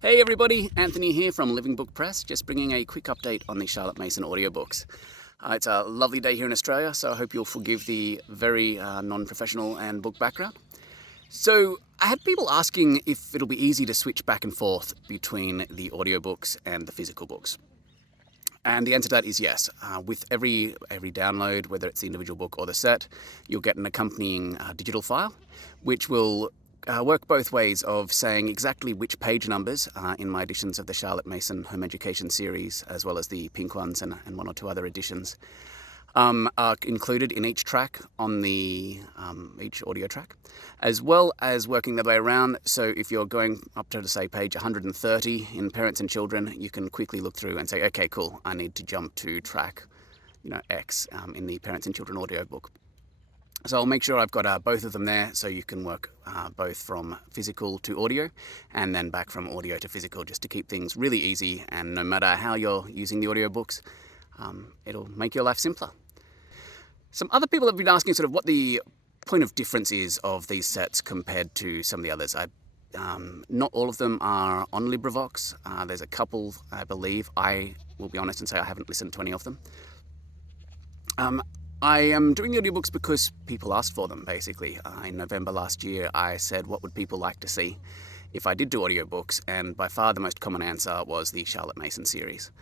Hey everybody, Anthony here from Living Book Press, just bringing a quick update on the Charlotte Mason audiobooks. It's a lovely day here in Australia, so I hope you'll forgive the very non-professional and book background. So I had people asking if it'll be easy to switch back and forth between the audiobooks and the physical books. And the answer to that is yes. With every download, whether it's the individual book or the set, you'll get an accompanying digital file, which will work both ways of saying exactly which page numbers in my editions of the Charlotte Mason Home Education series, as well as the pink ones and one or two other editions, are included in each track on the each audio track, as well as working the way around. So if you're going up to, say, page 130 in Parents and Children, you can quickly look through and say, okay, cool, I need to jump to track X in the Parents and Children audiobook. So I'll make sure I've got both of them there, so you can work both from physical to audio and then back from audio to physical, just to keep things really easy. And no matter how you're using the audiobooks, it'll make your life simpler. Some other people have been asking sort of what the point of difference is of these sets compared to some of the others. Not all of them are on LibriVox. There's a couple, I believe. I will be honest and say I haven't listened to any of them. I am doing the audiobooks because people asked for them, basically. In November last year, I said, what would people like to see if I did do audiobooks? And by far the most common answer was the Charlotte Mason series.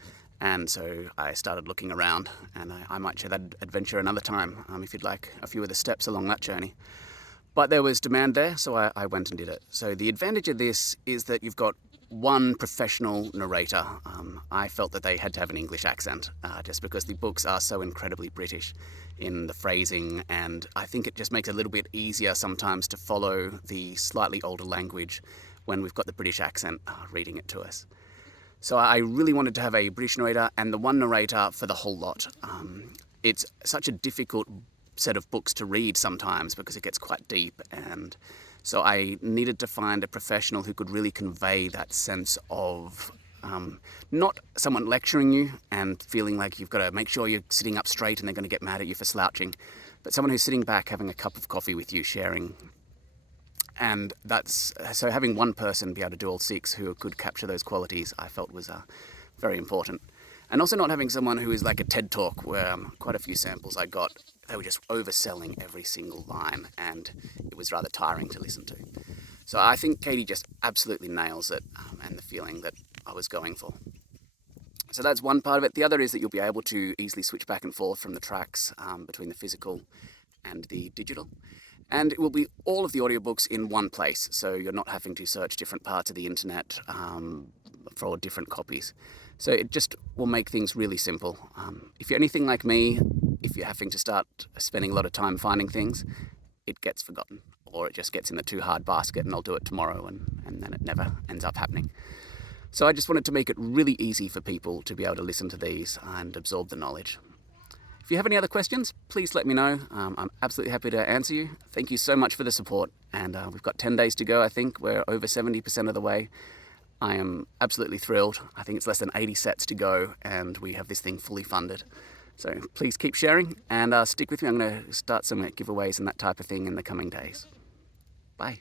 And so I started looking around, and I might share that adventure another time if you'd like a few of the steps along that journey. But there was demand there, so I went and did it. So the advantage of this is that you've got one professional narrator. I felt that they had to have an English accent, just because the books are so incredibly British in the phrasing, and I think it just makes it a little bit easier sometimes to follow the slightly older language when we've got the British accent reading it to us. So I really wanted to have a British narrator and the one narrator for the whole lot. It's such a difficult set of books to read sometimes because it gets quite deep, and so I needed to find a professional who could really convey that sense of not someone lecturing you and feeling like you've got to make sure you're sitting up straight and they're going to get mad at you for slouching, but someone who's sitting back having a cup of coffee with you, sharing. And so having one person be able to do all six who could capture those qualities, I felt was very important. And also not having someone who is like a TED Talk, where quite a few samples I got, they were just overselling every single line, and it was rather tiring to listen to. So I think Katie just absolutely nails it, and the feeling that I was going for. So that's one part of it. The other is that you'll be able to easily switch back and forth from the tracks between the physical and the digital. And it will be all of the audiobooks in one place, so you're not having to search different parts of the internet for different copies. So it just will make things really simple. If you're anything like me, if you're having to start spending a lot of time finding things, it gets forgotten, or it just gets in the too hard basket and I'll do it tomorrow, and then it never ends up happening. So I just wanted to make it really easy for people to be able to listen to these and absorb the knowledge. If you have any other questions, please let me know. I'm absolutely happy to answer you. Thank you so much for the support. And we've got 10 days to go, I think. We're over 70% of the way. I am absolutely thrilled. I think it's less than 80 sets to go, and we have this thing fully funded. So please keep sharing and stick with me. I'm going to start some giveaways and that type of thing in the coming days. Bye.